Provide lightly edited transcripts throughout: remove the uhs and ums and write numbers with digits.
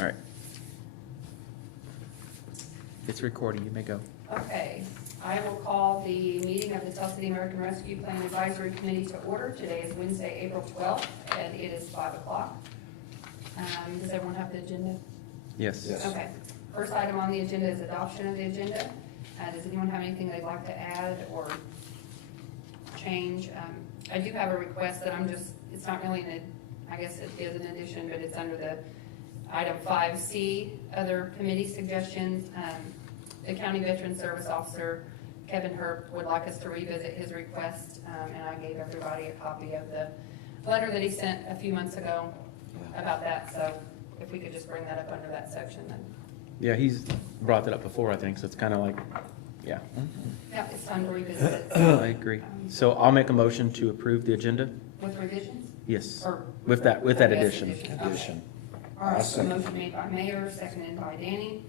All right. It's recording, you may go. Okay, I will call the meeting of the Tell City American Rescue Plan Advisory Committee to order. Today is Wednesday, April 12th, and it is 5 o'clock. Does everyone have the agenda? Yes. Yes. Okay. First item on the agenda is adoption of the agenda. Does anyone have anything they'd like to add or change? I do have a request that it's not really I guess it is an addition, but it's under the item 5C, other committee suggestions. The County Veteran Service Officer, Kevin Herb, would like us to revisit his request, and I gave everybody a copy of the letter that he sent a few months ago about that, so if we could just bring that up under that section, then. Yeah, he's brought that up before, I think, so it's kind of like, yeah. Yeah, it's time to revisit it. I agree. So I'll make a motion to approve the agenda? With revisions? Yes, Or- with that Yes, addition. Okay. Addition. All right, I'll so second. motion made by Mayor, seconded by Danny.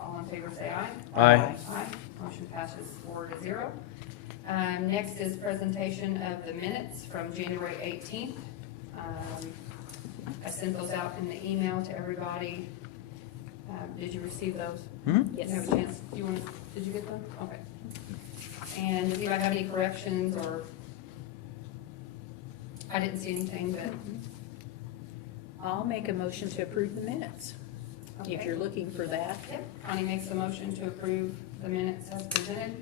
All in favor, say aye. Aye. Aye. Motion passes 4-0. Next is presentation of the minutes from January 18th. I sent those out in the email to everybody. Did you receive those? Mhm. Did you have a chance? Did you get them? Okay. And does anybody have any corrections or? I didn't see anything, but. I'll make a motion to approve the minutes, if Okay. you're looking for that. Yep. Connie makes a motion to approve the minutes as presented.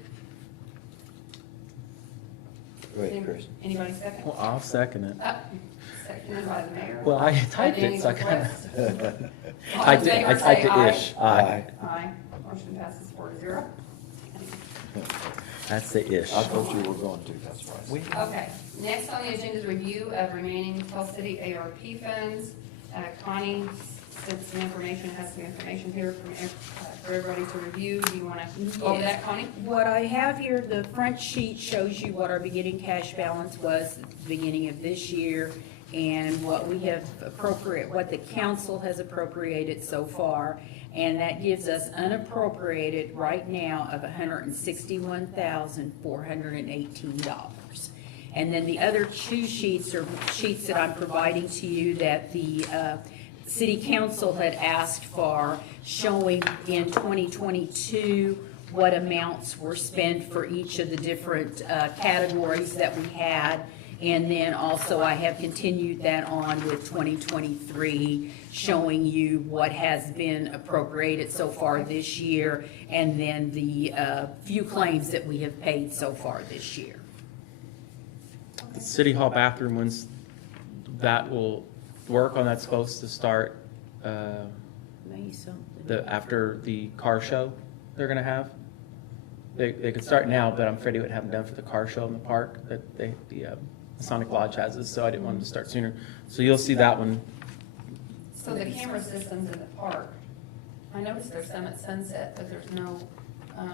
Wait, Chris. Anybody second? Well, I'll second it. Seconded by the mayor. Well, I By typed it, Danny's so I kind request. of, All I in did, I favor, typed say it aye. ish. Aye. Aye. Motion passes 4-0. That's the ish. I thought you were going to, that's why. Okay, next on the agenda is review of remaining Tell City ARP funds. Connie sent some information, has some information here for everybody to review. Do you want to go over that, Connie? What I have here, the front sheet shows you what our beginning cash balance was at the beginning of this year and what we have what the council has appropriated so far. And that gives us unappropriated right now of $161,418. And then the other two sheets are sheets that I'm providing to you that the city council had asked for, showing in 2022 what amounts were spent for each of the different categories that we had. And then also I have continued that on with 2023, showing you what has been appropriated so far this year, and then the few claims that we have paid so far this year. The City Hall bathroom, ones that will work on, that's supposed to start May something. after the car show they're gonna have. They could start now, but I'm afraid they would have them done for the car show in the park that the Sonic Lodge has this, so I didn't want them to start sooner. So you'll see that one. So the camera systems in the park, I noticed there's some at Sunset, but there's no.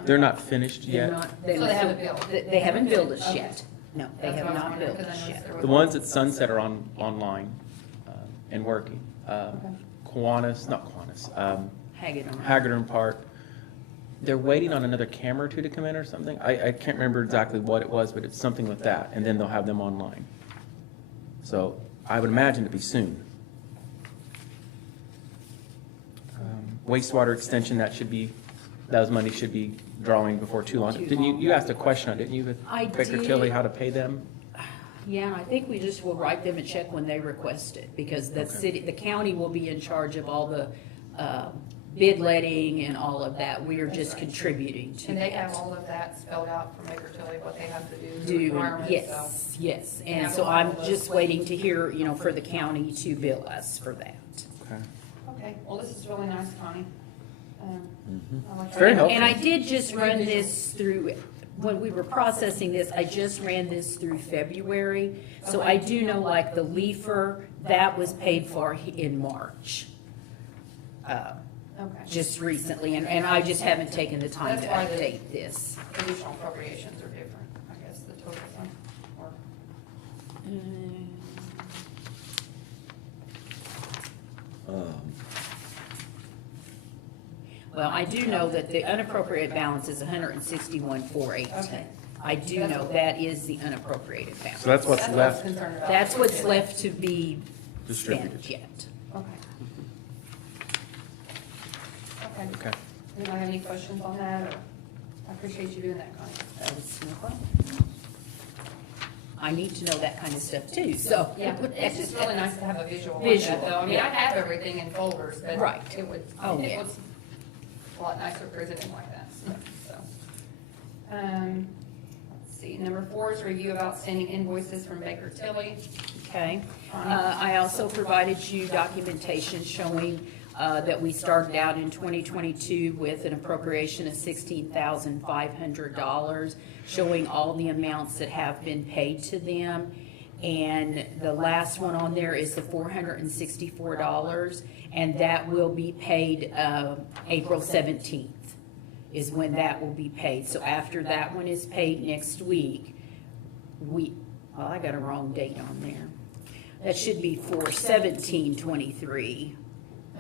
They're not finished They're yet. not. So they haven't billed? They haven't billed us Okay. yet. No, they That's have what I was not wondering, billed 'cause I us noticed yet. there was The ones at Sunset are online and working. Hagedorn Park. They're waiting on another camera or two to come in or something. I can't remember exactly what it was, but it's something with that, and then they'll have them online. So I would imagine to be soon. Wastewater extension, those money should be drawing before too long. Didn't you asked a question, didn't you, with I Baker did. Tilly, how to pay them? Yeah, I think we just will write them a check when they request it, because the county will be in charge of all the bid letting and all of that. We are just contributing to And that. they have all of that spelled out from Baker Tilly, what they have to do, the Do, requirements, so. yes. They And have so all I'm of those. just waiting to hear, for the county to bill us for that. Okay. Okay, well, this is really nice, Connie. I like Very that. helpful. And I did just run this through, when we were processing this, I just ran this through February. So I do know, like, the leafer, that was paid for in March, Okay. just recently, and I just haven't taken the time to That's why the- update this. Additional appropriations are different, I guess, the total sum, or, Well, I do know that the unappropriated balance is $161,418. Okay. I do know that is the unappropriated balance. So that's what's that's what I was left. concerned about. That's what's left to be Distributed. spent yet. Okay. Okay. Anybody have any questions on that, or, I appreciate you doing that, Connie. That was no problem. I need to know that kind of stuff too, so. Yeah, it's just really nice to have a visual like Visual, that, though. I mean, yeah. I have everything in folders, but Right. it would, Oh, it yeah. was a lot nicer presented like that, so. Let's see, number 4 is review of outstanding invoices from Baker Tilly. Okay. I also provided you documentation showing that we started out in 2022 with an appropriation of $16,500, showing all the amounts that have been paid to them. And the last one on there is the $464, and that will be paid April 17th is when that will be paid. So after that one is paid next week, well, I got a wrong date on there. That should be for 17/23.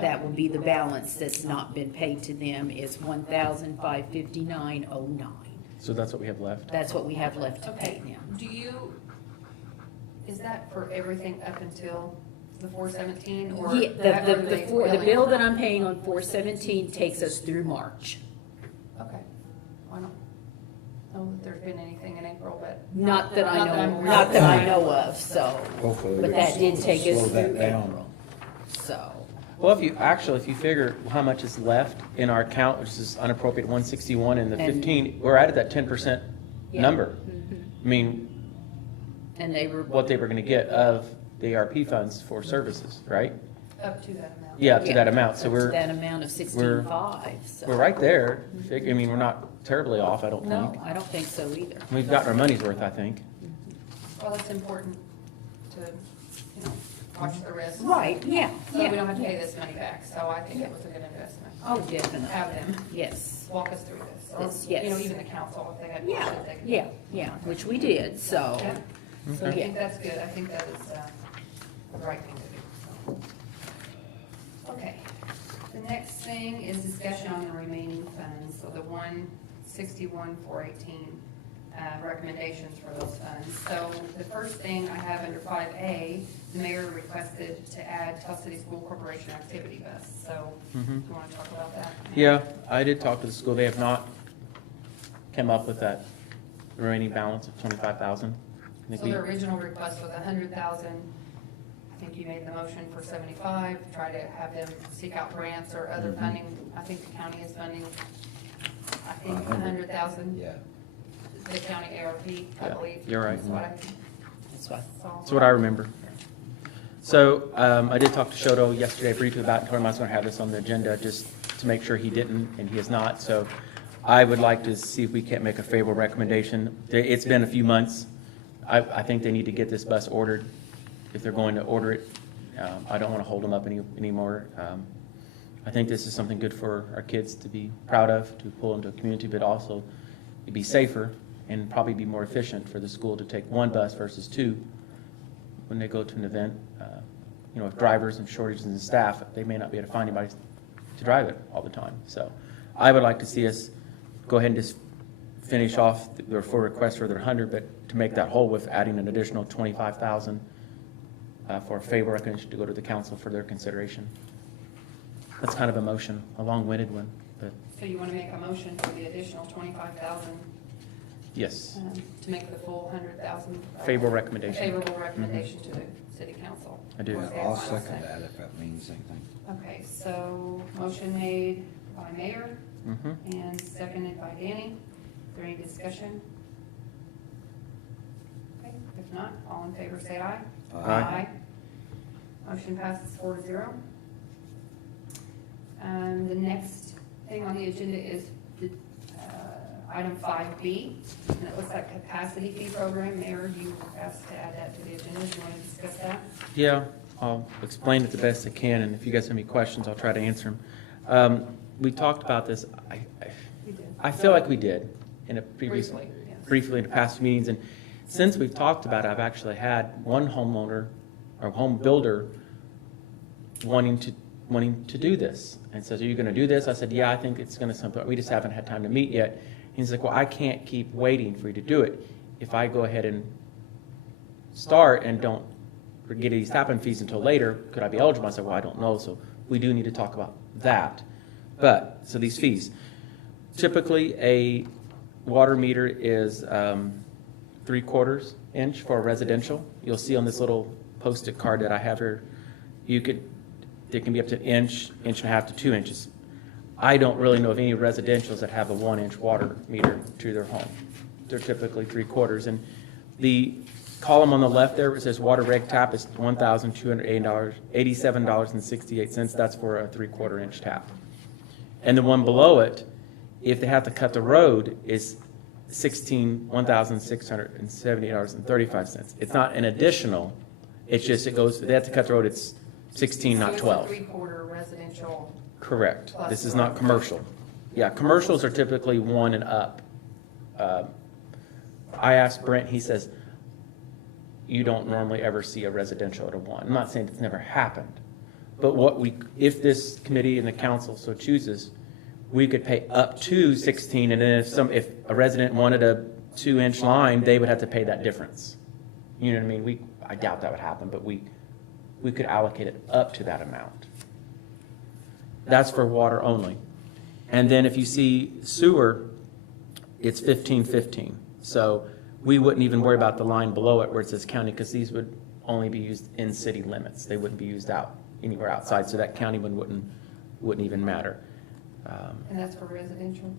That will be the balance that's not been paid to them is $1,559.09. So that's what we have left? That's what we have left to pay Okay, them. is that for everything up until the 4/17, or? Yeah, the billing? bill that I'm paying on 4/17 takes us through March. Okay, I don't know that there's been anything in April, but. Not that I I'm know, aware not of. that I know of, so. Hopefully But we that can did take us slow that through down. April, so. Well, if you figure how much is left in our account, which is unappropriated 161 and the And- 15, we're at that 10% Yeah. number. Mhm. I mean, And they were. what they were gonna get of the ARP funds for services, right? Up to that amount. Yeah, up to that amount, so Up to we're, that amount of 16.5, so. we're right there. I mean, we're not terribly off, I don't No, think. I don't think so either. We've gotten our money's worth, I think. Well, it's important to, watch the risk. Right, yeah, So we don't yeah. have to pay this money back, so I think it was a good investment. Oh, definitely. Have them Yes. walk us through this, Yes. or, even the council, if they had Yeah, questions, they could. yeah, which we did, so. Yeah. So I Okay. think that's good, I think that is, the right thing to do, so. Okay, the next thing is discussion on the remaining funds, so the 161,418, recommendations for those funds. So the first thing I have under 5A, the mayor requested to add Tell City School Corporation activity bus, so do you want to talk about that? Yeah, I did talk to the school. They have not come up with that remaining balance of 25,000. I think So the original request was 100,000. I think you made the motion for 75, try to have them seek out grants or other funding. I think the county is funding, I think 100,000, Yeah. the county ARP, I Yeah, believe. you're right. That's what I That's why. saw. That's what I remember. So I did talk to Shoto yesterday briefly about it, told him I was going to have this on the agenda just to make sure he didn't, and he has not. So I would like to see if we can't make a favorable recommendation. It's been a few months. I think they need to get this bus ordered if they're going to order it. I don't want to hold them up anymore. I think this is something good for our kids to be proud of, to pull into a community, but also to be safer and probably be more efficient for the school to take one bus versus two when they go to an event. With drivers and shortages in staff, they may not be able to find anybody to drive it all the time. So I would like to see us go ahead and just finish off their full request for their 100, but to make that whole with adding an additional 25,000 for a favorable recognition to go to the council for their consideration. That's kind of a motion, a long-winded one, but So you want to make a motion for the additional 25,000 yes, to make the full 100,000? favorable recommendation. Favorable recommendation to the city council. I do. Was there a I'll final second that if that means anything. Okay, so motion made by Mayor Mhm. and seconded by Danny. Is there any discussion? Okay, if not, all in favor say aye. Aye. Motion passes 4-0. The next thing on the agenda is the, item 5B, and it looks like capacity fee program. Mayor, you asked to add that to the agenda. Do you want to discuss that? Yeah, I'll explain it the best I can, and if you guys have any questions, I'll try to answer them. We talked about this, You did. I feel like we did in a previous, Briefly, yes. briefly in past meetings, and since we've talked about it, I've actually had one homeowner or home builder wanting to do this, and says, are you gonna do this? I said, yeah, I think it's gonna something, we just haven't had time to meet yet. He's like, well, I can't keep waiting for you to do it. If I go ahead and start and don't get any stipend fees until later, could I be eligible? I said, well, I don't know, so we do need to talk about that. But, so these fees, typically a water meter is 3/4 inch for a residential. You'll see on this little Post-it card that I have here, it can be up to an inch, inch and a half to 2 inches. I don't really know of any residentials that have a 1-inch water meter to their home. They're typically 3/4. And the column on the left there, it says water reg tap is $1,287.68. That's for a 3/4 inch tap. And the one below it, if they have to cut the road, is $1,670.35. It's not an additional, it's just, it goes, they have to cut the road, it's 16, not 12. So it's a 3/4 residential. Correct. Plus This is the not road. commercial. Yeah, commercials are typically 1 and up. I asked Brent, he says, you don't normally ever see a residential at a 1. I'm not saying it's never happened, but if this committee and the council so chooses, we could pay up to 16, and then if a resident wanted a 2-inch line, they would have to pay that difference. You know what I mean? I doubt that would happen, but we could allocate it up to that amount. That's for water only. And then if you see sewer, it's 15-15. So we wouldn't even worry about the line below it where it says county, because these would only be used in city limits. They wouldn't be used anywhere outside, so that county one wouldn't even matter. And that's for residential?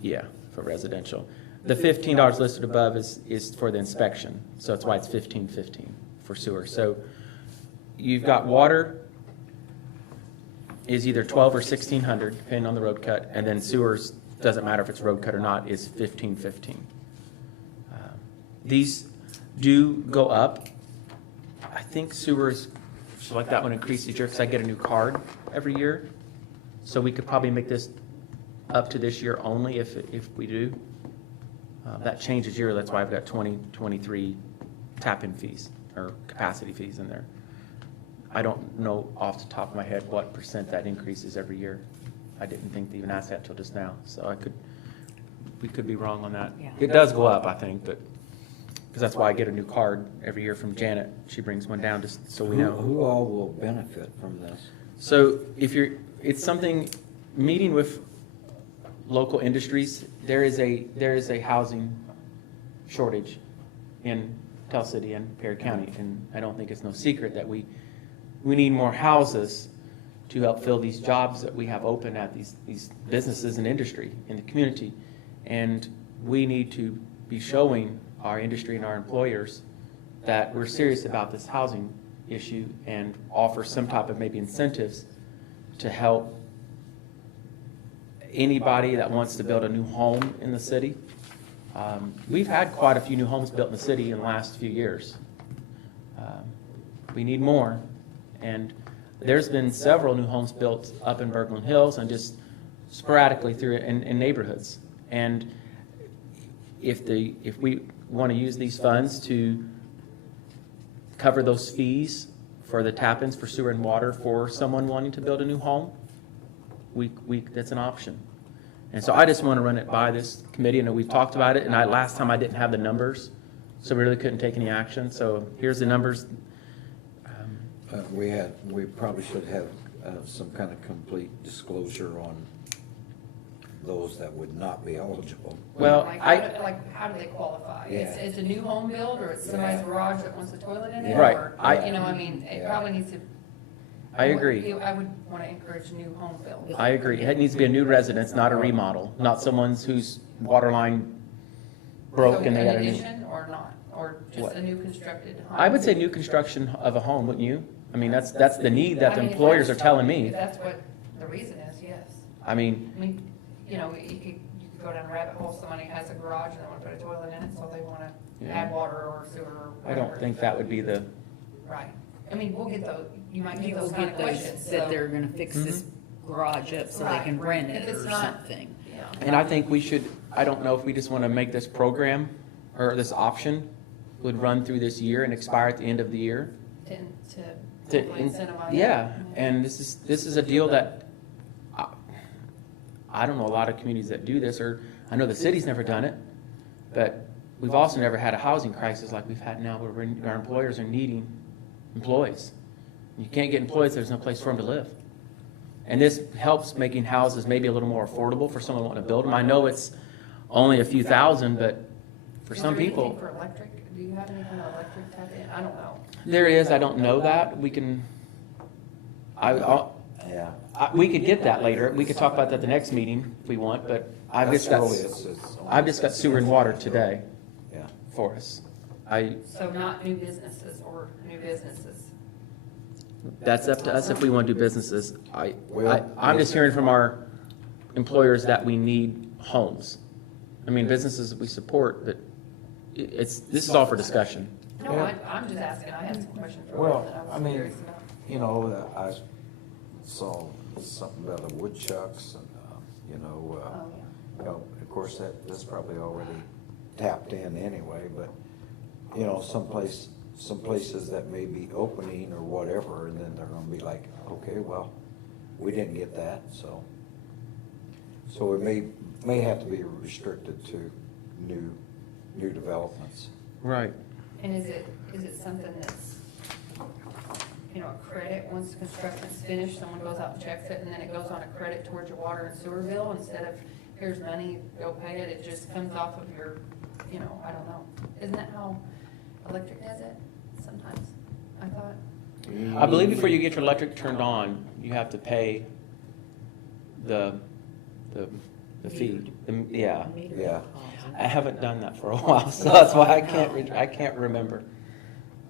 Yeah, for residential. The $15 listed above is for the inspection, so that's why it's 15-15 for sewer. So you've got water is either 12 or 1,600, depending on the road cut, and then sewers, doesn't matter if it's road cut or not, is 15-15. These do go up. I think sewers, so like that one increased each year because I get a new card every year. So we could probably make this up to this year only if we do. That changes year, that's why I've got 2023 tap-in fees or capacity fees in there. I don't know off the top of my head what % that increases every year. I didn't think to even ask that till just now, so we could be wrong on that. Yeah. It does go up, I think, but, because that's why I get a new card every year from Janet. She brings one down just so we know. Who all will benefit from this? So it's something, meeting with local industries, there is a housing shortage in Tell City and Perry County, and I don't think it's no secret that we need more houses to help fill these jobs that we have open at these businesses and industry in the community. And we need to be showing our industry and our employers that we're serious about this housing issue and offer some type of maybe incentives to help anybody that wants to build a new home in the city. We've had quite a few new homes built in the city in the last few years. We need more. And there's been several new homes built up in Berglund Hills and just sporadically through in neighborhoods. And if we want to use these funds to cover those fees for the tap-ins for sewer and water for someone wanting to build a new home, that's an option. And so I just want to run it by this committee. And we've talked about it, and last time I didn't have the numbers, so we really couldn't take any action. So here's the numbers. We probably should have some kind of complete disclosure on those that would not be eligible. Well, How do they qualify? Yeah. It's a new home build, or it's somebody's Yeah. garage that wants a toilet in it? Right. Or, I it Yeah. probably needs to. I agree. I would want to encourage new home builds. I agree. It needs to be a new residence, not a remodel, not someone's whose water line broke So and they an got a new. addition or not, or just What? a new constructed home? I would say new construction of a home, wouldn't you? I mean, that's the need that I the mean, if employers are that's- telling If me. that's what the reason is, yes. I mean, You could go down a rabbit hole, somebody has a garage and they want to put a toilet in it, so they want to Yeah. add water or sewer or I whatever. don't think that would be the, Right. We'll get those, you might get You those will kind of get those, questions. that so- they're gonna fix this garage up so they Right. can rent it If it's or not- something. Yeah. and I think we should, I don't know if we just want to make this program or this option would run through this year and expire at the end of the year. To hopefully incentivize. Yeah, and this is a deal that I don't know a lot of communities that do this, or I know the city's never done it, but we've also never had a housing crisis like we've had now, where our employers are needing employees. You can't get employees, there's no place for them to live. And this helps making houses maybe a little more affordable for someone wanting to build them. I know it's only a few thousand, but for some Is there anything people, for electric? Do you have anything for electric tap in? I don't know. there is, I don't know that. We can, Yeah. we could get that later. We could talk about that the next meeting if we want, but I've just got sewer and water today Yeah. for us. So not new businesses or new businesses. That's up to us if we want to do businesses. Well, I'm just hearing from our employers that we need homes. I mean, businesses we support, but this is all for discussion. No, Yeah. I'm just asking. I had some questions for Well, that I I was mean, curious about. you know, I saw something about the woodchucks and, you know, Oh, you know, of course, that's probably already tapped in anyway, but, you know, some places that may be opening or whatever, and then they're gonna be like, okay, well, we didn't get that, so. So it may have to be restricted to new developments. Right. And is it something that's, you know, a credit, once the construction's finished, someone goes out and checks it, and then it goes on a credit towards your water and sewer bill, instead of, here's money, go pay it, it just comes off of your, you know, I don't know. Isn't that how electric does it sometimes, I thought? I believe before you get your electric turned on, you have to pay the fee. Yeah. Yeah. I haven't done that for a while, so that's why I can't remember.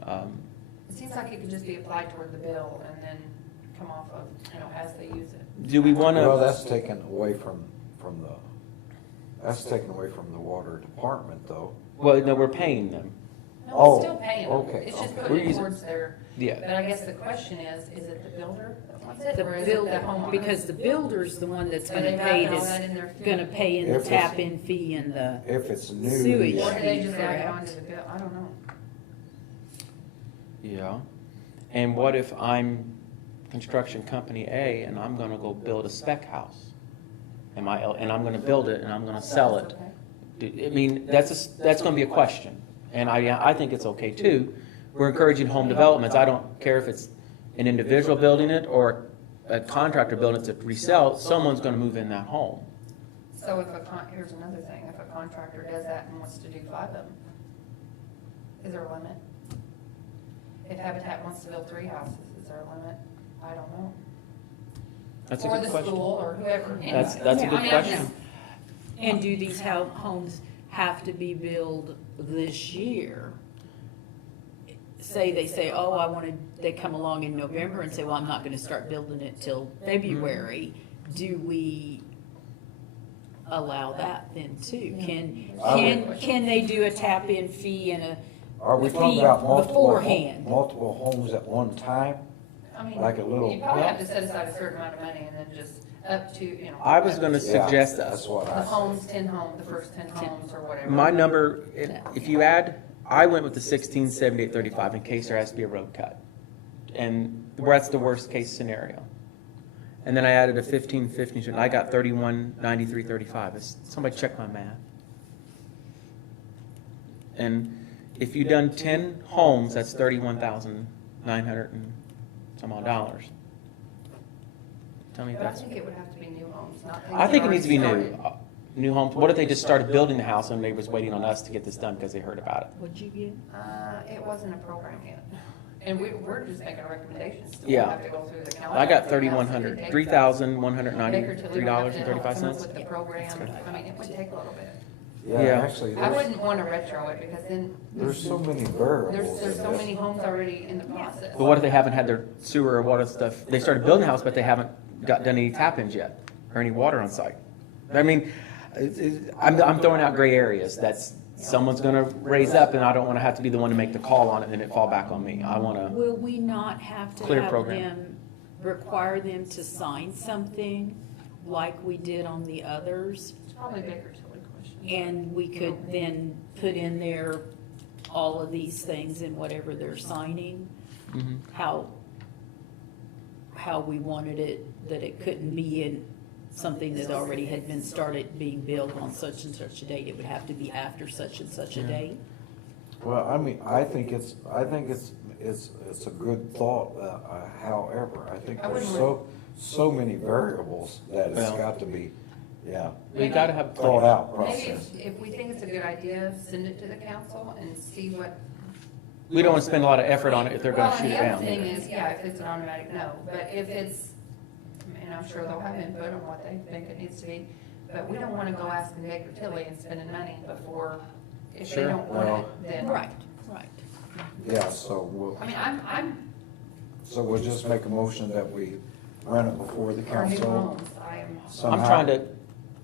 It seems like it could just be applied toward the bill and then come off of, you know, as they use it. Do we want Well, to, that's taken away from the water department, though. well, no, we're paying them. No, Oh, it's still paying them. okay, It's just okay. We're putting it using- towards their, Yeah. but I guess the question is it the builder that wants it, The or is it the builder, homeowner? because the builder's the one that's So gonna they pay write all that in there this, too? gonna pay in the If it's- tap-in fee and the, If it's new. Sewage. Or yeah. do they just add it Correct. onto the bill? I don't know. Yeah. And what if I'm construction company A and I'm gonna go build a spec house? And I'm gonna build it and I'm gonna sell it. I mean, that's gonna be a question. And I think it's okay too. We're encouraging home developments. I don't care if it's an individual building it or a contractor building it to resell, someone's gonna move in that home. So if here's another thing, if a contractor does that and wants to do 5 of them, is there a limit? If Habitat wants to build 3 houses, is there a limit? I don't know. That's a Or good the question. school, or whoever. That's a I good mean, I'm question. just- and do these homes have to be built this year? They say, oh, they come along in November and say, well, I'm not gonna start building it till February. Do we allow that then too? Can they do a tap-in fee and Are we a talking fee about beforehand? multiple homes at one time? I mean, Like a little- you probably have to set aside a certain amount of money and then just up to, you know. I was gonna Yeah, suggest that's what The I. homes, 10 homes, the first 10 homes or whatever. my number, if you add, I went with the 16, 78, 35 in case there has to be a road cut. And that's the worst case scenario. And then I added a 15, 15, and I got 31, 93, 35. Somebody check my math. And if you done 10 homes, that's 31,900 and some odd dollars. Tell me if But I that's, think it would have to be new homes, not things I think that it needs to be already new. started. New homes. What if they just started building the house and they was waiting on us to get this done because they heard about it? what'd you get? It wasn't a program yet. And we're just making recommendations. So Yeah. we'll have to go through the calendar. I got 3,100, Take $3,193.35. with the program. I mean, it would take a little bit. Yeah. Actually, I wouldn't want to retro it because then there's so many variables. there's in so this. many homes already in the process. But what if they haven't had their sewer or water stuff? They started building a house, but they haven't done any tap-ins yet or any water on site. I mean, I'm throwing out gray areas. That's, someone's gonna raise up and I don't wanna have to be the one to make the call on it and it fall back on me. I wanna, Will we not have to Clear have program. them, require them to sign something like we did on the others? It's probably Baker Tilly question. And we could then put in there all of these things in whatever they're signing, Mhm. how we wanted it, that it couldn't be in something that already had been started being built on such and such a date. It would have to be after such and such a Yeah. date. Well, I mean, I think it's a good thought, however, I think I there's wouldn't so many variables that it's Well- got to be, yeah, We gotta have a thought plan. out Maybe process. if we think it's a good idea, send it to the council and see what. We don't wanna spend a lot of effort on it if they're gonna Well, shoot and it the down. other thing is, yeah, if it's an automatic no, but if it's, and I'm sure they'll have input on what they think it needs to be, but we don't wanna go asking Baker Tilly and spending money before, if they Sure. don't want Well- it, then. Right. Yeah, so I mean, I'm, we'll just make a motion that we run it before the for new council homes, I am somehow.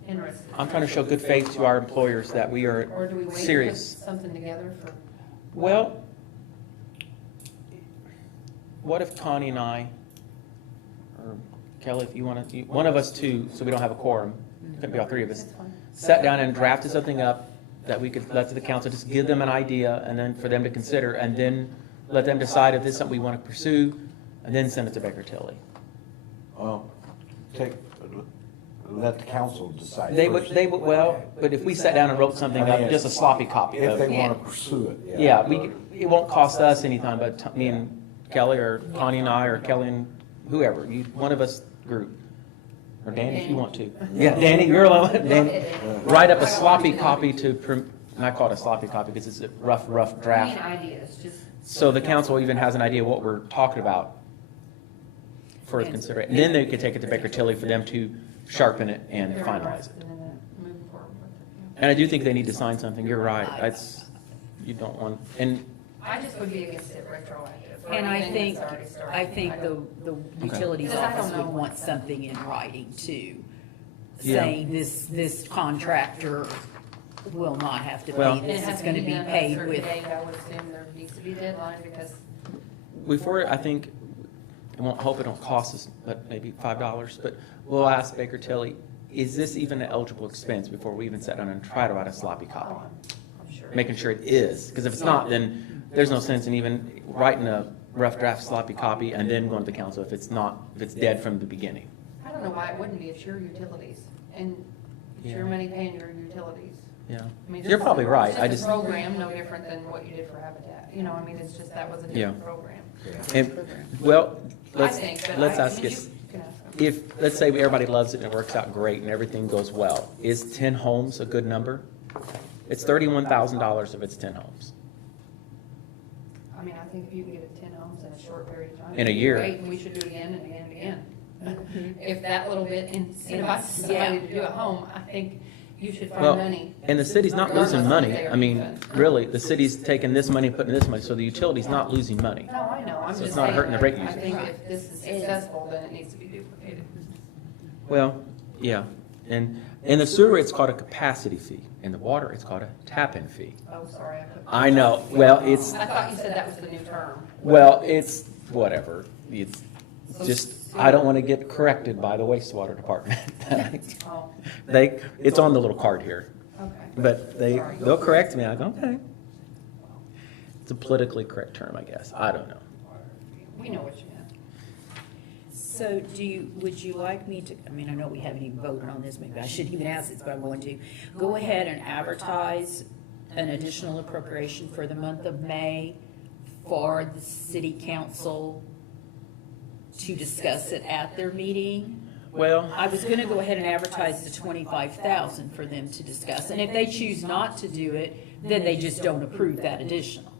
interested. trying to show good faith to our employers that we Or are do we wait to put serious. something together for? Well, what if Connie and I, or Kelly, if you want to, one of us two, so we don't have a quorum, couldn't be all three of us, That's fine. sat down and drafted something up that we could let to the council, just give them an idea, and then for them to consider, and then let them decide if this is something we want to pursue, and then send it to Baker Tilly. Take, let the council decide. They would, first. well, but if we sat down and wrote something I mean, up, just a sloppy copy If of they it. wanna pursue it, Yeah, it won't cost us anything, but me and Kelly, or Connie and I, or Kelly and whoever, one of us group. Or Danny, if you want to. Yeah, Danny, you're alone, Danny. Write up a sloppy copy and I call it a sloppy copy because it's a rough I mean, draft. ideas, just. So the council even has an idea what we're talking about for consideration. And then they could take it to Baker Tilly for them to sharpen it and They're finalize it. interested in moving forward with it, And I do think they need to sign something. You're right. You don't want, and yeah. I just would be against it retroactive. for And I anything think, that's already started. I think I don't- the utilities Because I don't office would know. want something in writing too, Yeah. saying this contractor will not have to Well- pay And it this, has it's to gonna be done by a paid certain with. date. I would assume there needs to be a deadline because. before, I think, I won't, hope it don't cost us, but maybe $5, but we'll ask Baker Tilly, is this even an eligible expense before we even sit down and try to write a sloppy copy? I'm sure. Making sure it is, because if it's not, then there's no sense in even writing a rough draft sloppy copy and then going to the council if it's not, if it's dead from the beginning. I don't know why it wouldn't be. It's your utilities and it's your Yeah. money paying your utilities. Yeah, I mean, you're probably right, It's I just just, a program, no different than what you did for Habitat. You know, I mean, it's just, that was a different Yeah. program. and, well, I think, but let's I ask mean, this. you can ask them. If, let's say everybody loves it and it works out great and everything goes well, is 10 homes a good number? It's $31,000 if it's 10 homes. I mean, I think if you can get it 10 homes in a short period of time. In a it'd be year. great, and we should do it again and again and again. If that little bit incentivizes Yeah. somebody to do a home, I think you should find Well, money. and the city's not losing money. I mean, really, the city's taking this money, putting this money, so the utility's not losing money. No, I know, I'm So just it's not saying, hurting the rate I users. think if this is successful, then it needs to be duplicated. Well, yeah, and in the sewer, it's called a capacity fee. In the water, it's called a tap-in fee. Oh, sorry. I know, well, it's, I thought you said that was the new term. well, it's whatever. It's just, I don't want to get corrected by the wastewater department. Oh, It's on the little card here, okay. but Sorry. they'll correct me. I go, okay. It's a politically correct term, I guess. I don't know. We know what you meant. So would you like me to, I mean, I know we haven't even voted on this, maybe I shouldn't even ask this, but I'm going to. Go ahead and advertise an additional appropriation for the month of May for the city council to discuss it at their meeting? Well, I was gonna go ahead and advertise the 25,000 for them to discuss, and if they choose not to do it, then they just don't approve that additional.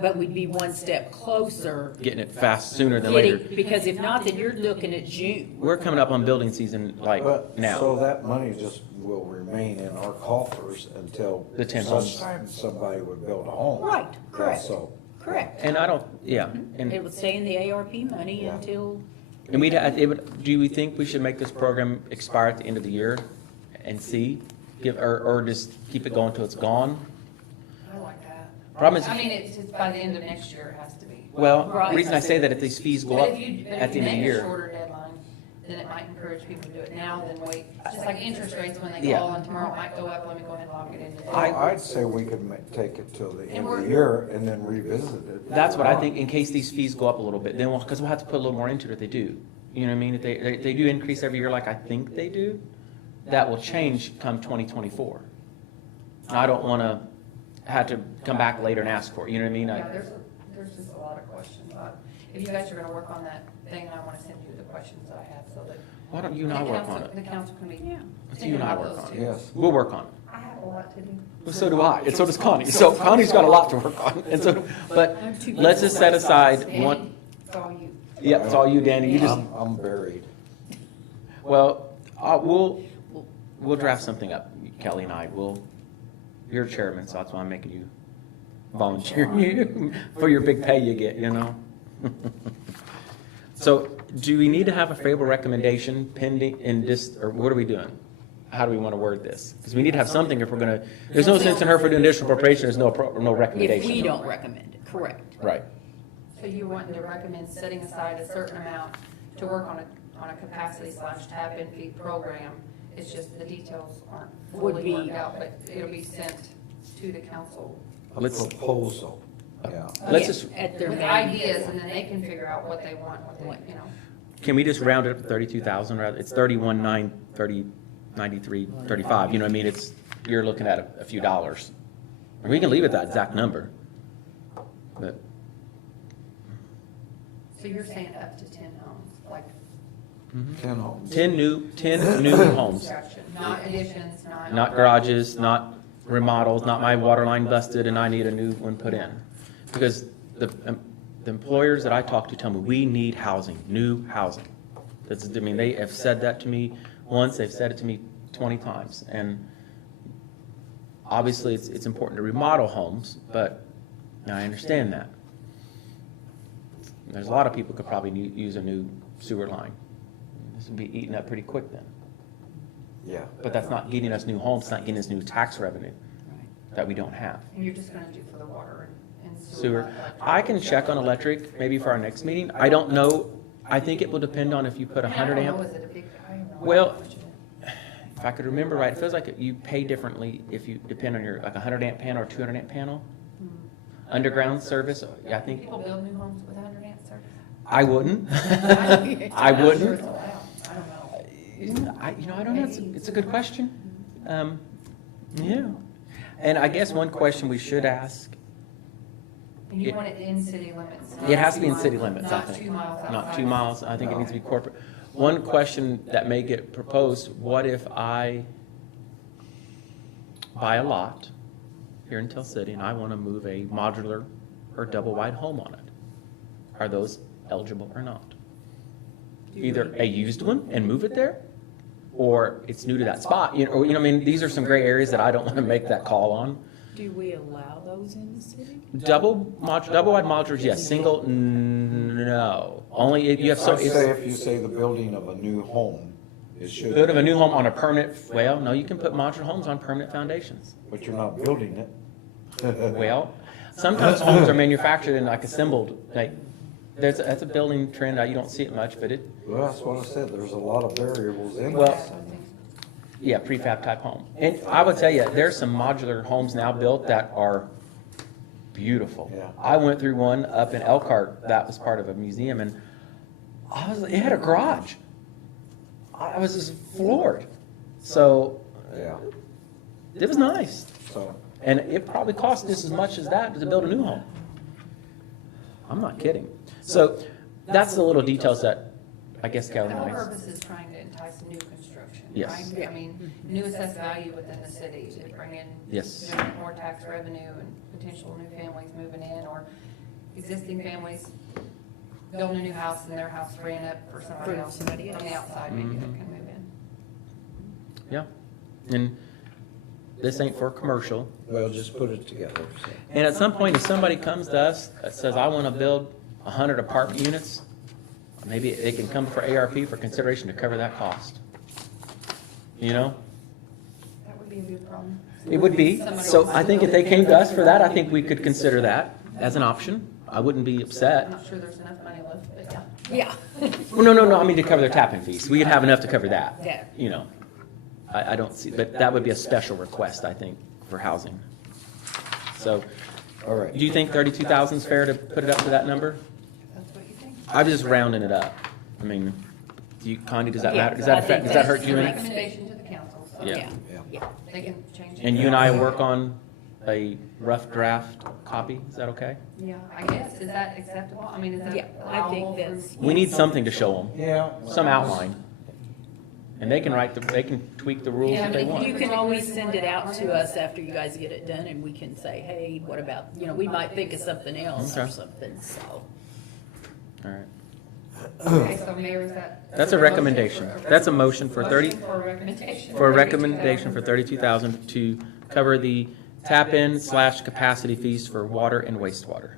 But we'd be one step closer getting it fast sooner than later. because if not, then you're looking at June. We're coming up on building season like But, so now. that money just will remain in our coffers until The 10 such homes. time somebody would build a home. Right, Yeah, correct. So, Correct. And I don't, yeah, It and would stay in the ARP money Yeah. until, do we think we should make this program expire at the end of the year and see? Or just keep it going till it's gone? I like that. Problem is, I mean, it's by the end of next year, it has to be. well, the Right. reason I say that if these fees go But up if you at the end of the make a year. shorter deadline, then it might encourage people to do it now than wait. Just like interest rates, when they Yeah. call and tomorrow it might go up, let me go ahead and lock it in today. I'd say we could take it till the end of the year and then revisit it. That's what I think, in case these fees go up a little bit, then because we'll have to put a little more into it if they do. You know what I mean? If they do increase every year like I think they do, that will change come 2024. And I don't want to have to come back later and ask for it, you know what I mean? Yeah, there's just a lot of questions. if you guys are gonna work on that thing, I wanna send you the questions that I have, so that. Why don't you and I the work council- on it? The council can be. Yeah. Let's you and I work on it. Yes. We'll work on it. I have a lot to do. Well, so do I, and so does Connie. So Connie's got a lot to work on, and so, but let's just set aside one, Danny, it's all you. yep, it's all you, Danny, you just, I'm buried. well, we'll draft something up, Kelly and I, you're chairman, so that's why I'm making you volunteer you for your big pay you get, you know? So, do we need to have a favorable recommendation pending in this, or what are we doing? How do we want to word this? Because we need to have something if we're gonna, there's no sense in her for doing additional appropriation, there's no If recommendation. we don't recommend it, correct. Right. So you're wanting to recommend setting aside a certain amount to work on a capacity/tap-in fee program. It's just the details aren't Would fully be- worked out, but it'll be sent to the council A Let's- proposal, yeah. Let's Yeah, just, at their with May. ideas, and then they can figure out what they want, you know. can we just round it up to 32,000 rather, it's 31,930, 93, 35, you know what I mean? It's, you're looking at a few dollars. Or we can leave it that exact number. But, So you're saying up to 10 homes, like 10 homes. 10 new homes. construction, not additions, Not garages, not remodels, not my water line busted and I need a new one put in. Because the employers that I talk to tell me, we need housing, new housing. That's, I mean, they have said that to me once, they've said it to me 20 times. And obviously, it's important to remodel homes, but I understand that. There's a lot of people could probably use a new sewer line. This would be eaten up pretty quick then. Yeah. But that's not getting us new homes, it's not getting us new tax revenue that we don't have. And you're just gonna do for the water and Sewer. not electric. I can check on electric, maybe for our next meeting. I don't know, I think it will depend on if you put 100 I don't know, amp. is it a big, I don't know. Well, how much of it- If I could remember right, it feels like you pay differently if you depend on your, like a 100 amp panel or 200 amp panel. Underground service, I think, People build new homes with 100 amp service? I wouldn't. I I'm sure wouldn't. it's allowed. I don't know. I don't know, it's a good question. Yeah. And I guess one question we should ask, And you want it in city limits? it has to be in not city 2 limits, I Not think. 2 miles outside. Not 2 miles, I think it needs to be corporate. One question that may get proposed, what if I buy a lot here in Tell City and I want to move a modular or double wide home on it? Are those eligible or not? Either a used one and move it there, or it's new to that spot, or, I mean, these are some gray areas that I don't want to make that call on. Do we allow those in the city? Double wide modulars, yes. Single, no. Only if you have so. I'd say if you say the building of a new home, it should. Build of a new home on a permanent, well, no, you can put modular homes on permanent foundations. But you're not building it. Well, sometimes homes are manufactured and like assembled, like, that's a building trend, you don't see it much, but it, Well, that's what I said, there's a lot of variables in Well, this. yeah, prefab type home. And I would tell you, there's some modular homes now built that are beautiful. Yeah. I went through one up in Elkhart that was part of a museum, and it had a garage. I was just floored. So Yeah, it was nice. so, And it probably cost just as much as that to build a new home. I'm not kidding. So that's the little details that I guess Kelly The and whole I. purpose is trying to entice new construction, Yes. right? I mean, new assessed value within the city to bring in Yes. generate more tax revenue and potential new families moving in, or existing families building a new house and their house ran up for somebody For else somebody from the else. outside, maybe that Mhm. can move in. Yeah. And this ain't for commercial. well, just put it together. so. And at some point, if somebody comes to us that says, I want to build 100 apartment units, maybe they can come for ARP for consideration to cover that cost. You know? That would be a good problem. It would be. Somebody So wants I to think if build they a came to family. us for that, I think we could consider that as an option. I wouldn't be I'm upset. not sure there's enough money left, but yeah. Yeah. Well, no, I mean to cover their tapping fees. We'd have enough to cover that. Yeah. You know, I don't see, but that would be a special request, I think, for housing. So, All right. do you think 32,000 is fair to put it up to that number? That's what you think? I'm just rounding it up. I mean, Connie, does that Yeah, matter? Does that I think affect, does that hurt It's you a any? recommendation to the council, so Yeah. Yeah, Yeah. yeah. they can change it. And you and I work on a rough draft copy, is that okay? Yeah, I guess, is that acceptable? I mean, is that Yeah, I think allowable that's- from? We need something to show them, Yeah. some outline. And they can they can tweak the rules if they want. You can always send it out to us after you guys get it done, and we can say, hey, what about, we might think of something else or Okay. something, so. All right. Okay, so Mayor, is that? That's a recommendation. That's a motion for 30, Motion for a recommendation. for a recommendation for 32,000 to cover the tap-in / capacity fees for water and wastewater.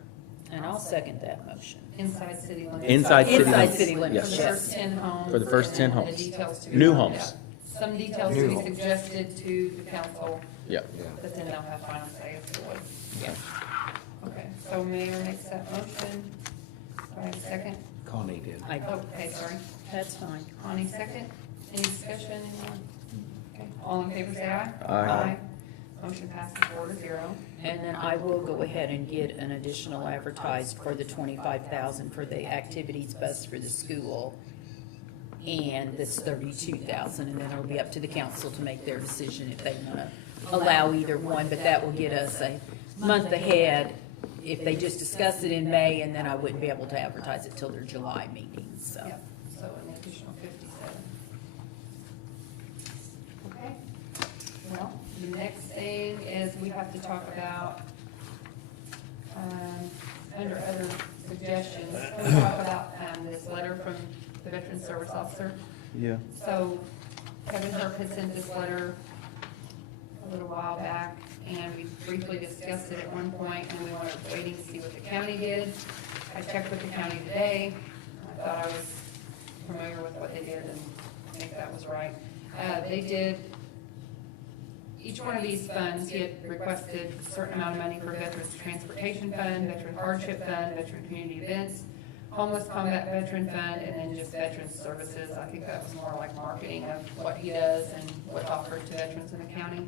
And I'll second that motion. Inside city limits. Inside city Inside limits. city limits, For the first 10 homes. For the first 10 and the homes. details to be New worked homes. out. Some details to New be homes. suggested to the council, Yep. Yeah. but then they'll have final say as to what. Okay, so Mayor makes that motion. Do I have a second? Connie did. Oh, okay, sorry. That's fine. Connie, second. Any discussion, anyone? Okay, all in favor, say aye. Aye. Motion passes 4-0. And then I will go ahead and get an additional advertised for the 25,000 for the activities bus for the school. And this 32,000, and then it'll be up to the council to make their decision if they wanna allow either one, but that will get us a month ahead. If they just discuss it in May, and then I wouldn't be able to advertise it till their July meeting, so. Yep, so an additional 57. Okay, well, the next thing is we have to talk about, under other suggestions, we talk about, this letter from the Veteran Service Officer. Yeah. So Kevin Herb had sent this letter a little while back, and we briefly discussed it at one point, and we were waiting to see what the county did. I checked with the county today. I thought I was familiar with what they did, and I think that was right. They did, each one of these funds, he had requested a certain amount of money for Veterans Transportation Fund, Veteran Hardship Fund, Veteran Community Events, Homeless Combat Veteran Fund, and then just Veterans Services. I think that was more like marketing of what he does and what's offered to veterans in the county.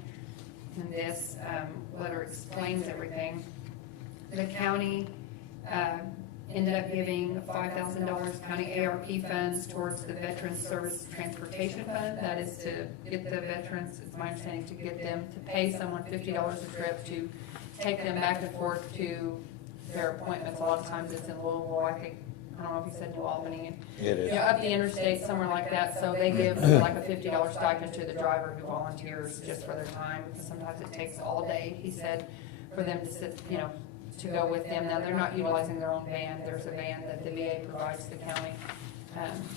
And this letter explains everything. The county ended up giving $5,000 county ARP funds towards the Veterans Service Transportation Fund. That is to get the veterans, it's my understanding, to get them to pay someone $50 a trip to take them back and forth to their appointments. A lot of times it's in Louisville, I think, I don't know if you said New Albany. It is. Up the interstate, somewhere like that, so they give like a $50 stipend to the driver who volunteers just for their time, because sometimes it takes all day, he said, for them to sit, to go with them. Now, they're not utilizing their own van, there's a van that the VA provides the county,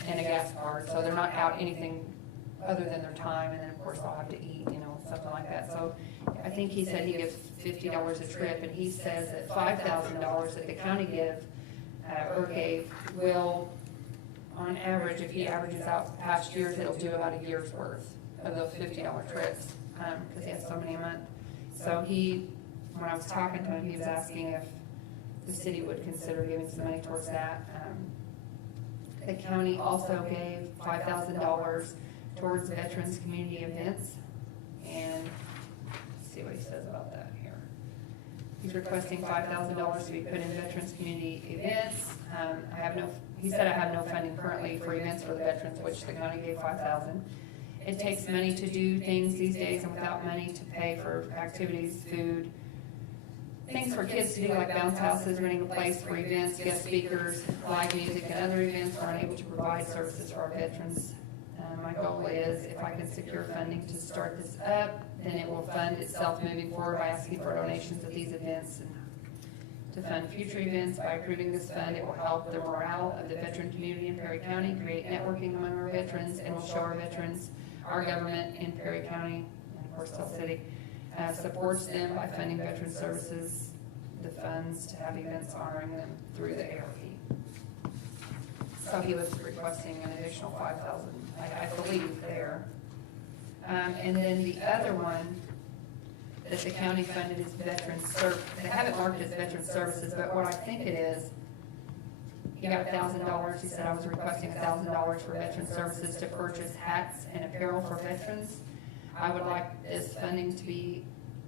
and a gas card, so they're not out anything other than their time, and then of course they'll have to eat, something like that. So I think he said he gives $50 a trip, and he says that $5,000 that the county or gave will, on average, if he averages out past years, it'll do about a year's worth of those $50 trips, because he has so many a month. So when I was talking to him, he was asking if the city would consider giving some money towards that. The county also gave $5,000 towards veterans community events, and let's see what he says about that here. He's requesting $5,000 to be put in veterans community events. He said I have no funding currently for events for the veterans, which the county gave $5,000. It takes money to do things these days, and without money to pay for activities, food, things for kids to do like bounce houses, renting a place for events, guest speakers, live music, and other events, are unable to provide services for our veterans. My goal is, if I can secure funding to start this up, then it will fund itself moving forward by asking for donations at these events, and to fund future events. By approving this fund, it will help the morale of the veteran community in Perry County, create networking among our veterans, and will show our veterans our government in Perry County, and of course Tell City, supports them by funding veteran services, the funds to have events honoring them through the ARP. So he was requesting an additional $5,000, I believe, there. And then the other one that the county funded is they have it marked as veteran services, but what I think it is, he got $1,000. He said I was requesting $1,000 for veteran services to purchase hats and apparel for veterans. I would like this funding to be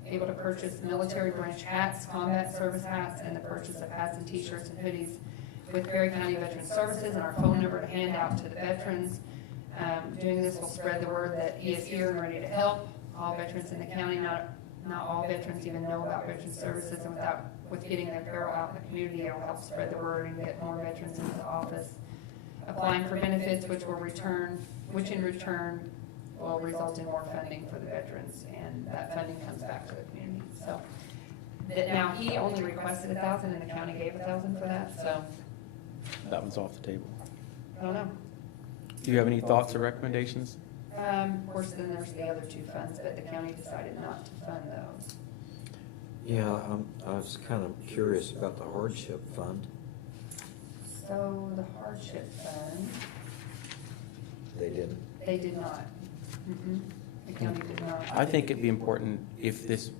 able to purchase military branch hats, combat service hats, and the purchase of hats and t-shirts and hoodies with Perry County Veteran Services, and our phone number to hand out to the veterans. Doing this will spread the word that he is here and ready to help all veterans in the county, not not all veterans even know about veteran services, and with getting their apparel out in the community, it'll help spread the word and get more veterans into the office. Applying for benefits, which in return will result in more funding for the veterans, and that funding comes back to the community, so. Now, he only requested 1,000 and the county gave 1,000 for that, so, That one's off the table. I don't know. Do you have any thoughts or recommendations? Of course, then there's the other two funds, but the county decided not to fund those. Yeah, I was kind of curious about the hardship fund. So the hardship fund, They didn't. they did not. The county did not. I think it'd be important if this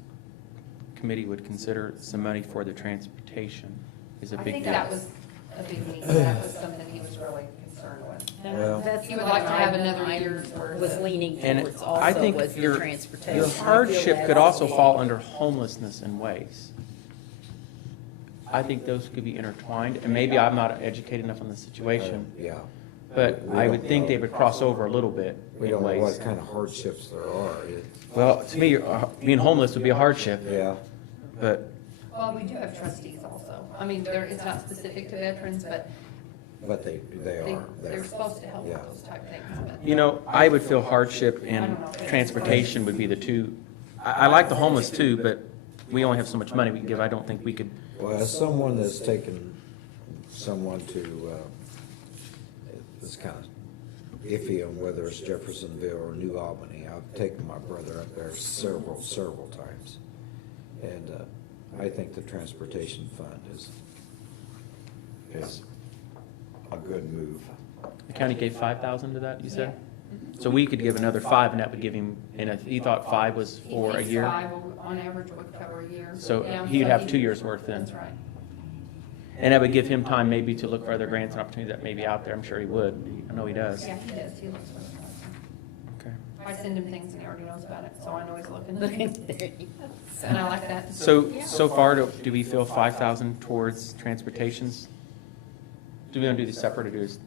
committee would consider some money for the transportation is a I big think deal. that was a big need. That was something he was really concerned with. Well- That's He would what like to have I another year's worth. was leaning And towards I also think was the your transportation. hardship could also fall under homelessness and waste. I think those could be intertwined, and maybe I'm not educated enough on the situation, Yeah. but I would think they would cross over a little bit We in don't know what ways. kind of hardships there are. Well, to me, being homeless would be a hardship, Yeah, but Well, we do have trustees also. I mean, it's not specific to veterans, but but they are. they're supposed to help with Yeah. those type things. but- you know, I would feel hardship and transportation would be the two. I like the homeless too, but we only have so much money we can give. I don't think we could. Well, as someone that's taken someone to, it's kind of iffy on whether it's Jeffersonville or New Albany. I've taken my brother up there several times. And I think the transportation fund is a good move. The county gave 5,000 to that, you said? Yeah. So we could give another 5, and that would give him, and if he thought 5 was He for a thinks year. 5 on average would cover a year. So Yeah, he'd so have he- 2 years' worth then. That's right. And that would give him time maybe to look for other grants and opportunities that may be out there. I'm sure he would. I know he does. Yeah, he does. He looks for them. Okay. I send him things and he already knows about it, so I know he's looking. There you go. And I like that. So far, do we feel 5,000 towards transportations? Do we want to do these separate or do this?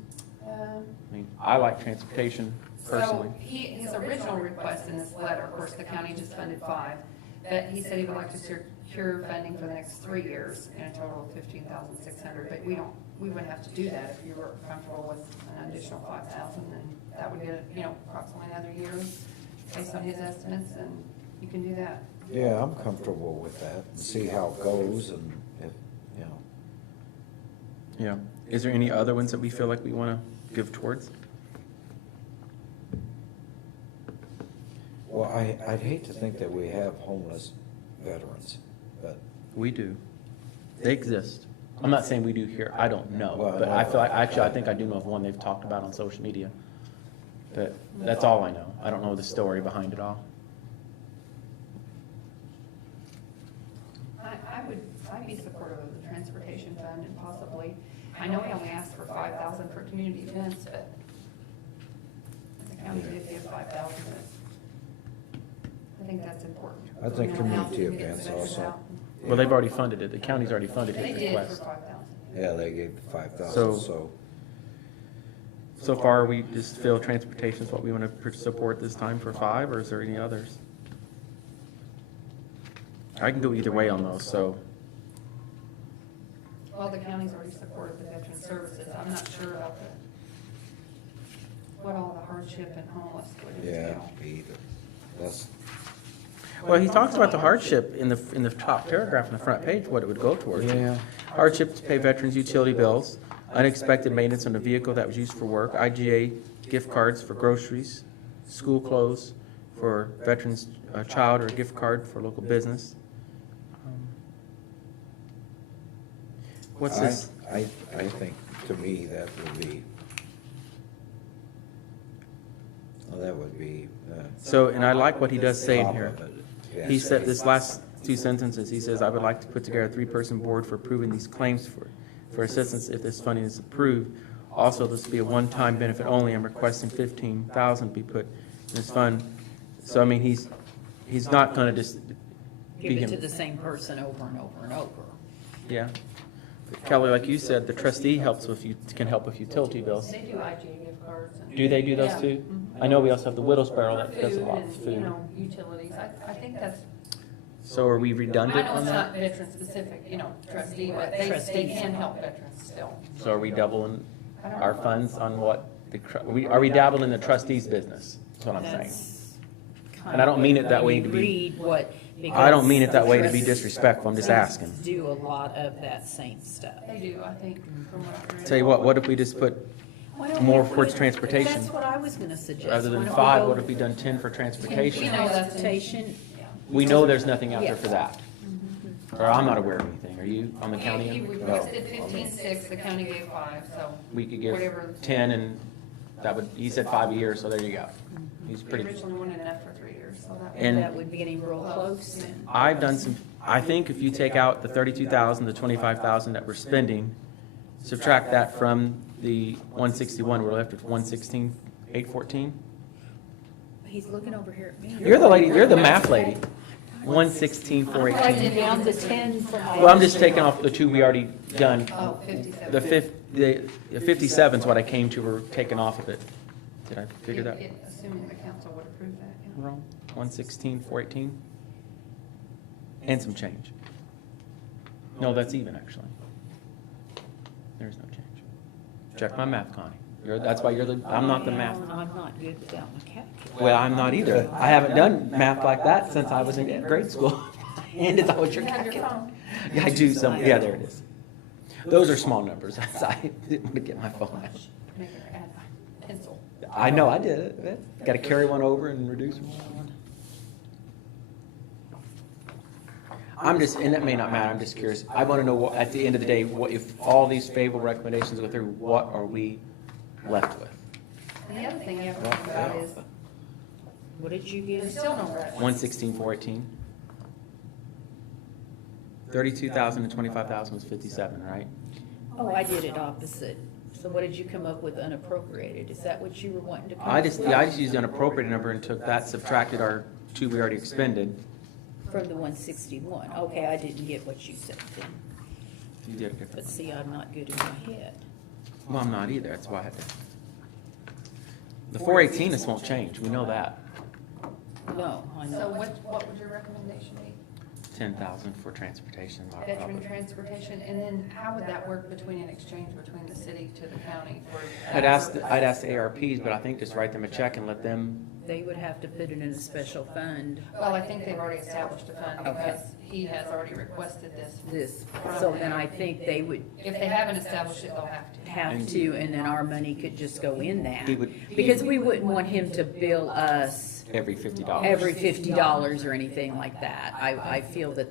I mean, I like transportation personally. So his original request in this letter, of course, the county just funded 5, but he said he would like to secure funding for the next 3 years in a total of 15,600, but we wouldn't have to do that if you were comfortable with an additional 5,000, and that would get, approximately another year based on his estimates, and you can do that. Yeah, I'm comfortable with that, and see how it goes, and if, Yeah. Is there any other ones that we feel like we want to give towards? Well, I'd hate to think that we have homeless veterans, but, We do. They exist. I'm not saying we do here. I don't know. Well, But I feel like, actually, I think I do know of one they've talked about on social media. But that's all I know. I don't know the story behind it all. I'd be supportive of the transportation fund and possibly, I know he only asked for 5,000 for community events, but the county did give 5,000, I think that's important. I think community Get the events veterans also. out. Well, they've already funded it. The county's already funded They his did for request. 5,000. Yeah, they gave 5,000, So- so, So far, we just feel transportation is what we want to support this time for 5, or is there any others? I can go either way on those, so. Well, the county's already supported the veteran services. I'm not sure about what all the hardship and homeless would yeah, entail. me either. That's, Well, he talks about the hardship in the top paragraph in the front page, what it would go towards. yeah, Hardship to pay veterans' utility bills, unexpected maintenance on a vehicle that was used for work, IGA gift cards for groceries, school clothes for veterans' child, or a gift card for local business. What's this? I think, to me, that would be, well, that would be, So, and I like what he does say in top here. of it. Yeah. He said, this last 2 sentences, he says, I would like to put together a 3-person board for approving these claims for assistance if this funding is approved. Also, this will be a one-time benefit only. I'm requesting 15,000 be put in this fund. So, I mean, he's not gonna just Give be it to him. the same person over and over and over. Yeah. But Kelly, like you said, the trustee can help with utility bills. They do IGA gift cards. And- Do they do those Yeah. too? I know we also have the widow's barrel For that does a food lot and, of food. utilities. I think that's So are we I redundant know on it's that? not veteran specific, trustee, but they can help veterans still. So are we doubling our funds on what are we dabbling in the trustees' business? That's what I'm saying. That's kind And I don't of mean what it that way you to be- read what. I don't mean it that way to be because disrespectful, I'm just asking. trustees do a lot of that same stuff. They do, I think, from what I've read. Tell you what if we just put Well, more we- towards transportation? That's what I was gonna suggest. Rather Why than don't we 5, go what if we done 10 for transportation? You know that's- Transportation, Yeah. We know there's nothing out there Yes. for that. Or I'm not aware of anything. Are you on the county? He end? requested 15.6, the county gave 5, so. We could give Whatever. 10 and that would, he said 5 a year, so there you go. He's We pretty, originally wanted enough for 3 years, so that. And- that would be getting real close then. I've done some, I think if you take out the 32,000, the 25,000 that we're spending, subtract that from the 161, we're left with 116,814. He's looking over here at me. You're the lady, you're the math lady. I 116,418. did down to 10 from. Well, I'm just taking off the 2 we already done. Oh, 57. The 57 is what I came to, we're taking off of it. Did I figure that Assuming the council would approve that, yeah. wrong? 116,418? And some change. No, that's even, actually. There's no change. Check my math, Connie. That's why you're the, I'm not the math. I'm not good without my calculator. Well, I'm not either. I haven't done math like that since I was in grade school. And is that what you're You have your calculating? phone. Yeah, I do some, yeah, there it is. Those are small numbers. I didn't want to get my phone out. Make her add pencil. I know, I did it. Got to carry one over and reduce one. I'm just, and that may not matter, I'm just curious. I want to know, what, at the end of the day, what if all these favorable recommendations go through, what are we left with? And the other thing you have to think about is, What did you get? there's still no rep. 116,418. 32,000 and 25,000 was 57, right? Oh, I did it opposite. So what did you come up with unappropriated? Is that what you were wanting to come I up just with? used an appropriate number and took that, subtracted our 2 we already expended. From the 161. Okay, I didn't get what you said then. You did it But differently. see, I'm not good in my head. Well, I'm not either, that's why I had to. The 418, this won't change, we know that. No, I So know. what would your recommendation be? 10,000 for transportation. Veteran transportation, and then how would that work between an exchange between the city to the county? for- I'd ask the ARPs, but I think just write them a check and let them, They would have to put it in a special fund, Well, I think they've already established a fund Okay. because he has already requested this. so then I think they would If they haven't established it, they'll have to. have to, and then our money could just go in that. He would- Because we wouldn't want him to bill us every $50. every $50 or anything like that. I feel that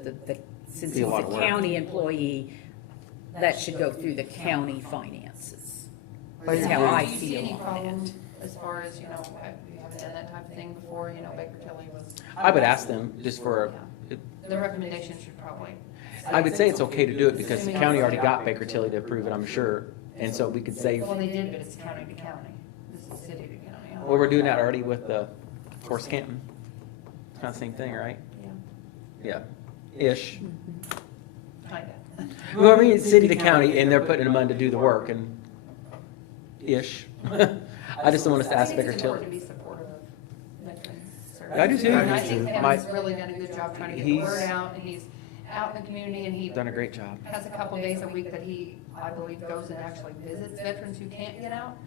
since Be he's a lot a of work. county employee, that should go through the county finances. That's how I Do you see feel any on problem it. as far as, you haven't done that type of thing before, Baker Tilly was. I would ask them just for, The recommendation should probably. I would say it's okay to do it because the county already got Baker Tilly to approve it, I'm sure. And so we could save, Well, they did, but it's county to county. This is city to county. well, we're doing that already with the, of course, Canton. It's not the same thing, right? Yeah, Yeah, ish. kinda. Well, I mean, it's city to county, and they're putting them on to do the work, and ish. I just don't want us to ask I think Baker it's Tilly. important to be supportive of veterans service. I do too. And I think My- Kevin's really done a good job trying to get the He's- word out, and he's out in the community, and he Done a great job. has a couple days a week that he, I believe, goes and actually visits veterans who can't get out.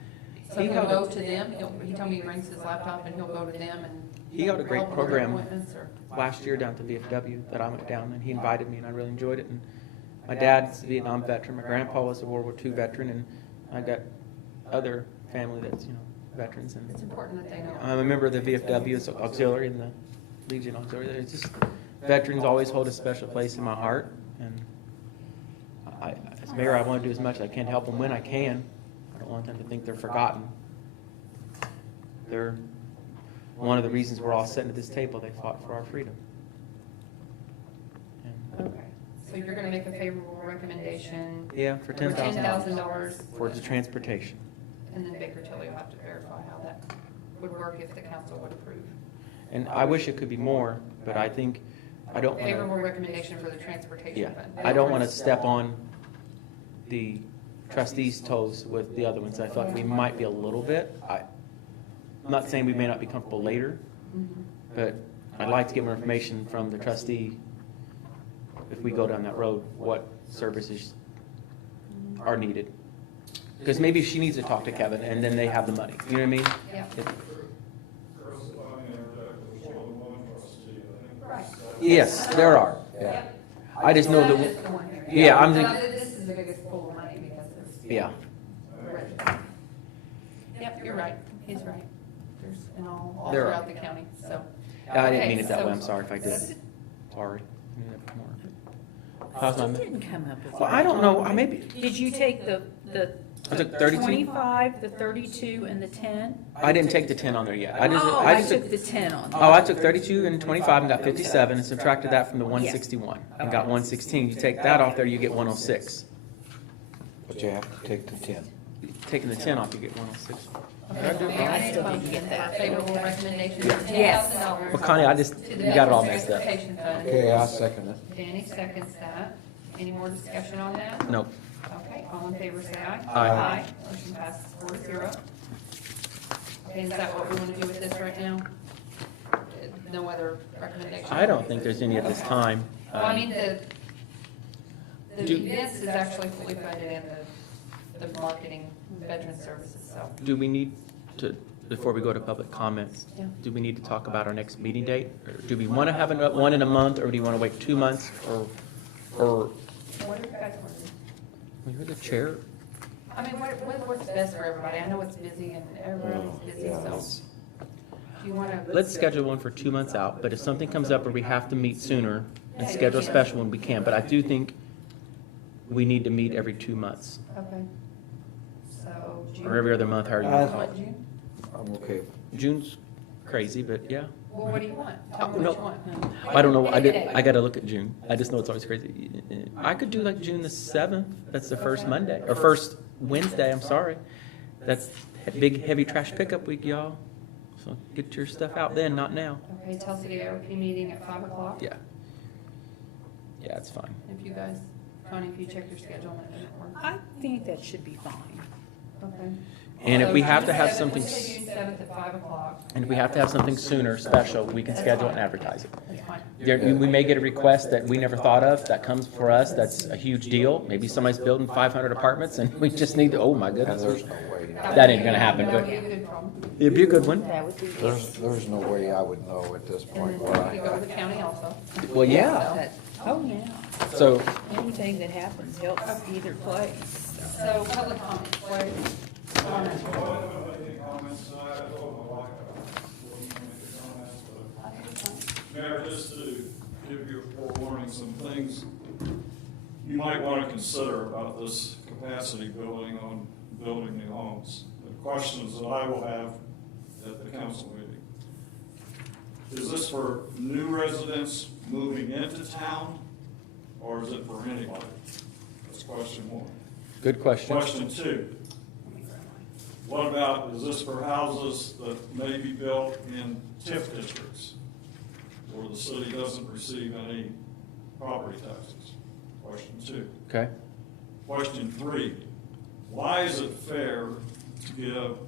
So He he'll held a- go to them, he told me he brings his laptop and he'll go to them and. He held a great help with their program appointments or- last year down to VFW that I went down, and he invited me, and I really enjoyed it. And my dad's a Vietnam veteran, my grandpa was a World War II veteran, and I got other family that's, veterans. And It's important that they know. I'm a member of the VFW as auxiliary and the Legion auxiliary. It's just, veterans always hold a special place in my heart, and as mayor, I want to do as much as I can to help them when I can. I don't want them to think they're forgotten. They're one of the reasons we're all sitting at this table. They fought for our freedom. And, Okay, so you're gonna make a favorable recommendation yeah, for for $10,000 $10,000, for the transportation. and then Baker Tilly will have to verify how that would work if the council would approve. And I wish it could be more, but I think, I don't want Favorable to, recommendation for the transportation yeah, fund. I don't want to step on the trustees' toes with the other ones. I feel like we might be a little bit. I'm not saying we may not be comfortable later, Mhm. but I'd like to get more information from the trustee if we go down that road, what services are needed. Because maybe she needs to talk to Kevin, and then they have the money, you know what I mean? Yeah. Right. Yes, there are. Yeah. I just know Not that, just the one here. yeah, I'm But thinking, This is the biggest pool of money because there's. yeah. Yep, you're right, he's right. There's, in all There are. throughout the county, so. I didn't Okay, mean it that so- way, I'm sorry if I did. Sorry. How's You my- didn't come up with. Well, I don't know, maybe, Did you take the I took 32. 25, the 32, and the 10? I didn't take the 10 on there yet. I just, Oh, I I just took the 10 on. Oh, I took 32 and 25 and got 57 and subtracted that from the 161 and got 116. You take that off there, you get 106. But you have to take the 10. Taking the 10 off, you get 106. Did I do it Okay, wrong? I still didn't get that. Favorable recommendation of Yes. $10,000. Well, Connie, I just, to the you got it all Veterans messed up. Transportation Fund. Okay, I'll second it. Danny seconds that. Any more discussion on that? Nope. Okay, all in favor, say aye. Aye. Motion passes 4-0. Okay, is that what we want to do with this right now? No other recommendation? I don't think there's any at this time. Well, I mean, the Do- events is actually fully funded in the marketing veteran services, so. Do we need to, before we go to public comments, Yeah. do we need to talk about our next meeting date? Or do we want to have one in a month, or do you want to wait 2 months, or, What do you guys want to do? well, you're the chair. I mean, what's best for everybody? I know it's busy and everyone's busy, Yeah, so. it's- Do you want to? Let's schedule one for 2 months out, but if something comes up where we have to meet sooner, and schedule a special one, we can. But I do think we need to meet every 2 months, Okay. So. June. or every other month, however you I- want to call it. June? I'm okay. June's crazy, but yeah. Well, what do you want? Tell me No. what you want. I don't know, Any day. I gotta look at June. I just know it's always crazy. I could do like June the 7th, that's the first Monday, or first Wednesday, I'm sorry. That's big, heavy trash pickup week, y'all. So get your stuff out then, not now. Okay, Tell City ARP meeting at 5 o'clock. Yeah. Yeah, it's fine. If you guys, Connie, if you check your schedule and it doesn't work. I think that should be fine. Okay. And if we So have to June have 7th, something, Wednesday, June 7th at 5 o'clock. and if we have to have something sooner, special, we can schedule it and advertise it. That's fine. We may get a request that we never thought of, that comes for us, that's a huge deal. Maybe somebody's building 500 apartments and we just need to, oh my And goodness. there's no way, That ain't gonna happen, That would but be a good problem. it'd be a good one. That would be. there's no way I would know at this And point then what we I go to have. the county also. Well, yeah, Oh, yeah. so, Anything that happens helps either place. So public comment, what? Any comments tonight? I told my wife I wouldn't make the comments, but Mayor, just to give you a forewarning, some things you might want to consider about this capacity building on building new homes. The questions that I will have at the council meeting. Is this for new residents moving into town, or is it for anybody? That's question one. good question. Question two, what about, is this for houses that may be built in TIF districts where the city doesn't receive any property taxes? Question two. Okay, Question three, why is it fair to give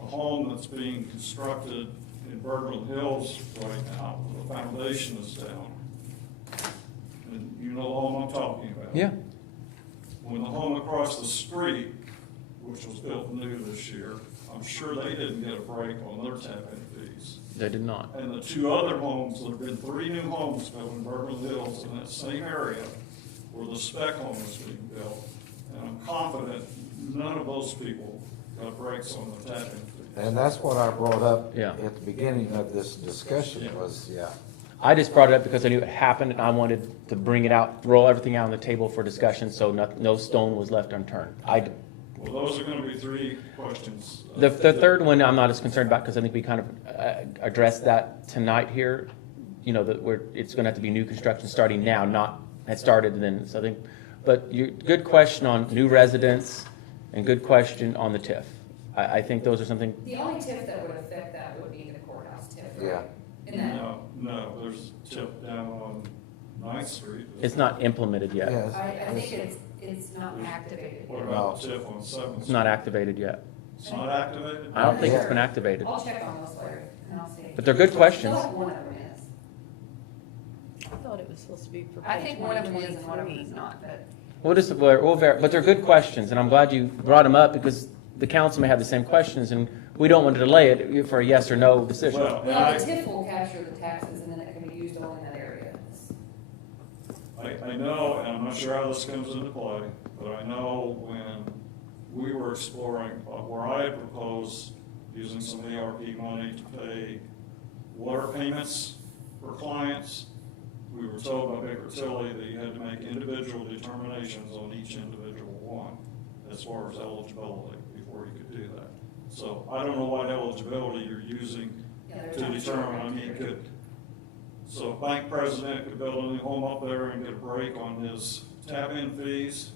a home that's being constructed in Bourbon Hills right now, the foundation is down? And you know the home I'm talking about. yeah, When the home across the street, which was built new this year, I'm sure they didn't get a break on their tap-in fees. they did not. And the two other homes, there have been 3 new homes built in Bourbon Hills in that same area where the spec home is being built. And I'm confident none of those people got breaks on the tap-in fees. And that's what I brought up Yeah. at the beginning of this discussion was, yeah. I just brought it up because I knew it happened and I wanted to bring it out, roll everything out on the table for discussion, so no stone was left unturned. Well, those are gonna be 3 questions. The third one, I'm not as concerned about, because I think we kind of addressed that tonight here. You know, that it's gonna have to be new construction starting now, not had started and then, so I think, but good question on new residents and good question on the TIF. I think those are something, The only tip that would affect that would be the courthouse tip. Yeah. In that, No, there's a tip down on 9th Street. it's not implemented yet. Yes. I think it's not activated. What about the tip on 7th? It's not activated yet. It's not activated? I don't think it's been activated. I'll check on those, Larry, and I'll see. But they're good questions. I feel like one of them is. I thought it was was supposed to be for I think one of them is and one of them 2023. is not, but. But they're good questions, and I'm glad you brought them up, because the council may have the same questions, and we don't want to delay it for a yes or no decision. Well, and Well, the TIF will capture the taxes and then it can be used all in that area. I know, and I'm not sure how this comes into play, but I know when we were exploring, where I had proposed using some ARP money to pay water payments for clients, we were told by Baker Tilly that you had to make individual determinations on each individual one as far as eligibility before you could do that. So I don't know what eligibility you're using to determine. I mean, so a bank president could build a new home up there and get a break on his tap-in fees.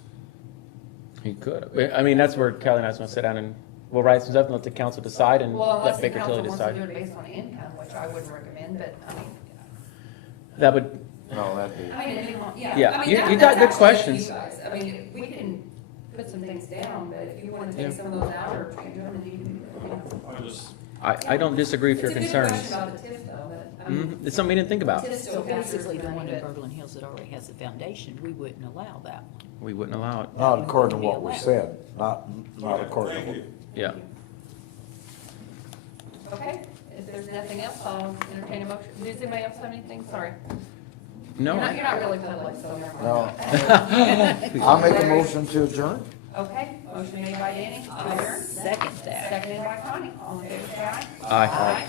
He could. I mean, that's where Kelly and I was going to sit down and we'll write some stuff and let the council decide and Well, unless let the Baker council Tilly wants to do decide. it based on income, which I wouldn't recommend, but I mean. That would, No, that'd be, I mean, yeah. Yeah, I mean, you that- got that's good actually up to questions. you guys. I mean, we can put some things down, but if you want to take Yeah. some of those out or change them, then you can, you know. I just, I don't disagree with your It's a good concerns. question about the TIF though, but, I mean, Mhm. It's something we didn't think about. TIF So still captures basically, the money, one in but- Berlin Hills that already has a foundation, we wouldn't allow that one. We wouldn't allow it. not according to what we said, not okay, according thank to you. Yeah. Okay, if there's nothing else, I'll entertain a motion. Does anybody else have anything? Sorry. No. You're not really public, so never what. mind. No. I'll make a motion to adjourn. Okay, motion made by Danny. I'll second that. Seconded by Connie. All in favor, say aye. Aye. Aye.